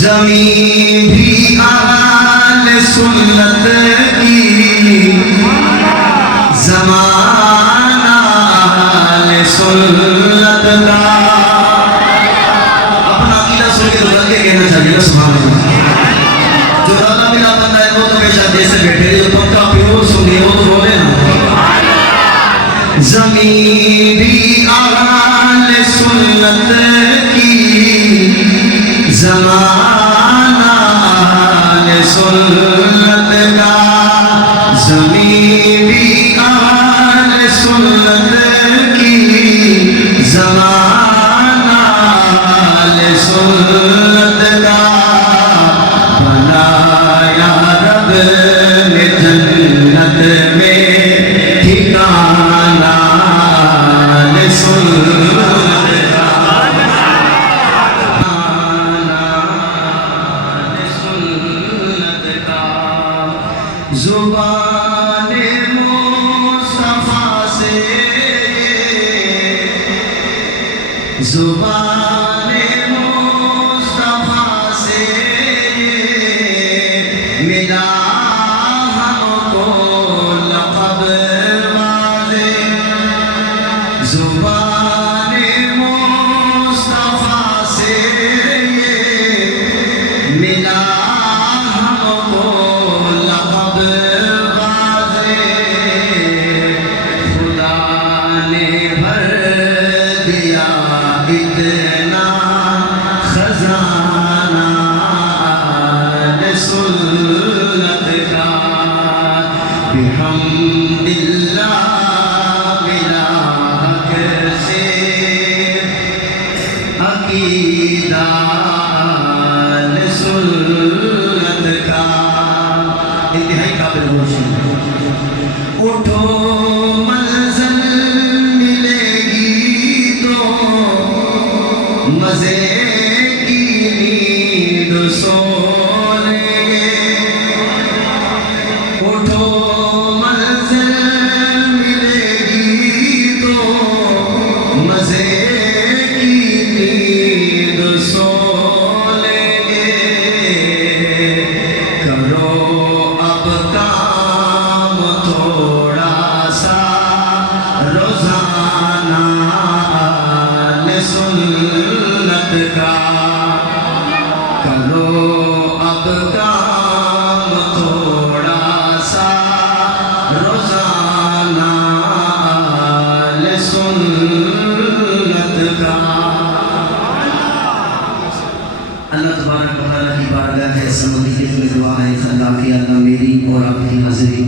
زمین بھی آل سنت کی، زمانہ آل سنت کا۔ اپنا عقیدہ سن کے تو لگ کے کہنا چاہیے نا سبحان اللہ۔ جو رانا ملا بندہ ہے وہ تو ہمیشہ دے سے بیٹھے، جو پنکھا پیور سن گئے وہ تو بولے نا۔ زمین بھی آل سنت کی، زمانہ آل سنت کا۔ زمین بھی آل سنت کی، زمانہ آل سنت کا۔ بنایا رب نے جنت میں ٹھکانہ آل سنت کا۔ زبان مصطفیٰ سے، زبان مصطفیٰ سے ملا ہم کو لقب واضح۔ زبان مصطفیٰ سے ملا اتنا خزانہ آل سنت کا۔ بحمد اللہ ملا حق سے عقیدہ آل سنت کا۔ انتہائی قابل روشن۔ اٹھو منزل ملے گی تو مزے کی نیند سو لیں گے۔ اٹھو منزل ملے گی تو مزے کی نیند سو لیں گے۔ کرو اب کام تھوڑا سا روزانہ آل سنت کا۔ کرو اب کام تھوڑا سا روزانہ آل سنت کا۔ اللہ تبارک و تعالیٰ کی بارگاہ ہے، سمجھ میں دعا ہے اللہ کہ اللہ میری اور آپ کی حاضری